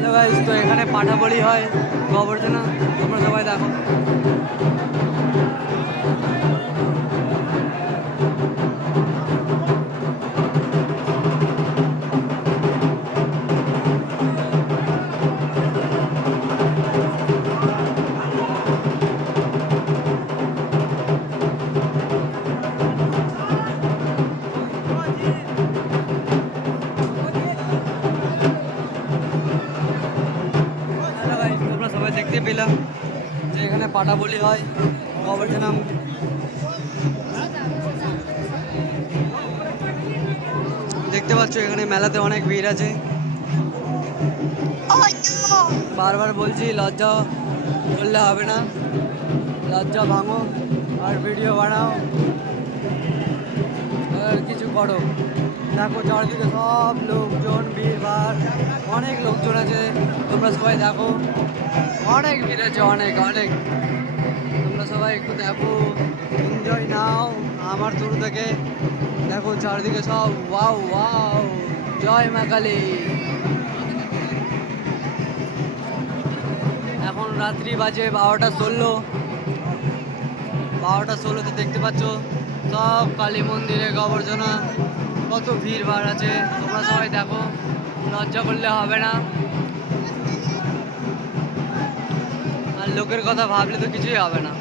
Hello guys, তো এখানে পাঠা বলি হয় আবর্জনা তোমরা সবাই দেখো। হ্যালো গাইস, তোমরা সবাই দেখতে পেলাম যে এখানে পাঠা বলি হয় আবর্জনা। দেখতে পাচ্ছ এখানে মেলাতে অনেক ভিড় আছে। বারবার বলছি লজ্জা করলে হবে না, লজ্জা ভাঙো আর ভিডিও বানাও আর কিছু করো। দেখো চারদিকে সব লোকজন, ভিড় ভাড়, অনেক লোকজন আছে। তোমরা সবাই দেখো, অনেক ভিড় আছে, অনেক অনেক। তোমরা সবাই একটু দেখো, এনজয় নাও আমার শুরু থেকে। দেখো চারদিকে সব ওয়াও ওয়াও, জয় মা কালী। এখন রাত্রি বাজে 12টা 16। 12টা 16তে দেখতে পাচ্ছ সব কালী মন্দিরে আবর্জনা, কত ভিড় ভাড় আছে। তোমরা সবাই দেখো, লজ্জা করলে হবে না, আর লোকের কথা ভাবলে তো কিছুই হবে না।